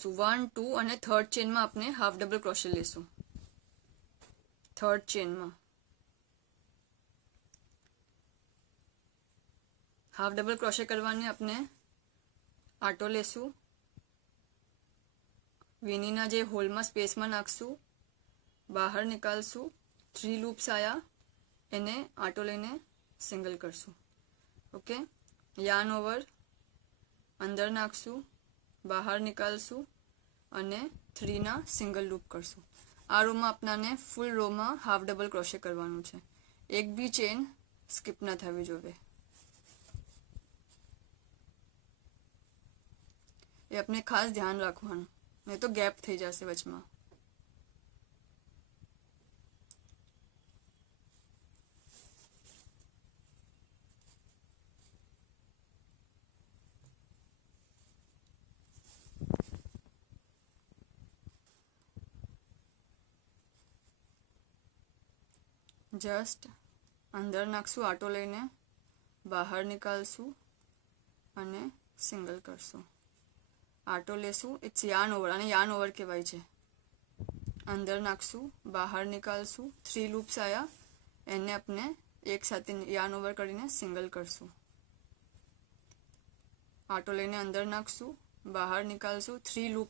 1 2 અને થર્ડ ચેનમાં આપણે half double ક્રોશિયા લેશું. થર્ડ ચેનમાં હાફ ડબલ ક્રોશિયા કરવાને આપણે આટો લેશું, વીનીના જે હોલમાં સ્પેસમાં નાખશું, બહાર નીકાળશું, 3 લૂપ્સ આયા, એને આટો લઈને સિંગલ કરશું. ઓકે, યાર્ન ઓવર, અંદર નાખશું, બહાર નીકાળશું અને 3 ના સિંગલ લૂપ કરશું. આ રોમાં આપણાને ફૂલ રોમાં હાફ ડબલ ક્રોશિયા કરવાનું છે. એક બી ચેન સ્કીપ ના થવી જોઈએ. એ આપણે ખાસ ધ્યાન રાખવાનું, નહીં તો ગેપ થઈ જશે વચમાં. જસ્ટ અંદર નાખશું આટો લઈને, બહાર નીકાળશું અને સિંગલ કરશું. આટો લેશું, ઇટ્સ યાર્ન ઓવર, અને યાર્ન ઓવર કહેવાય છે. અંદર નાખશું, બહાર નીકાળશું, 3 લૂપ્સ આયા, એને આપણે એક સાથે યાર્ન ઓવર કરીને સિંગલ કરશું. આટો લઈને અંદર નાખશું, બહાર નીકાળશું, 3 લૂપ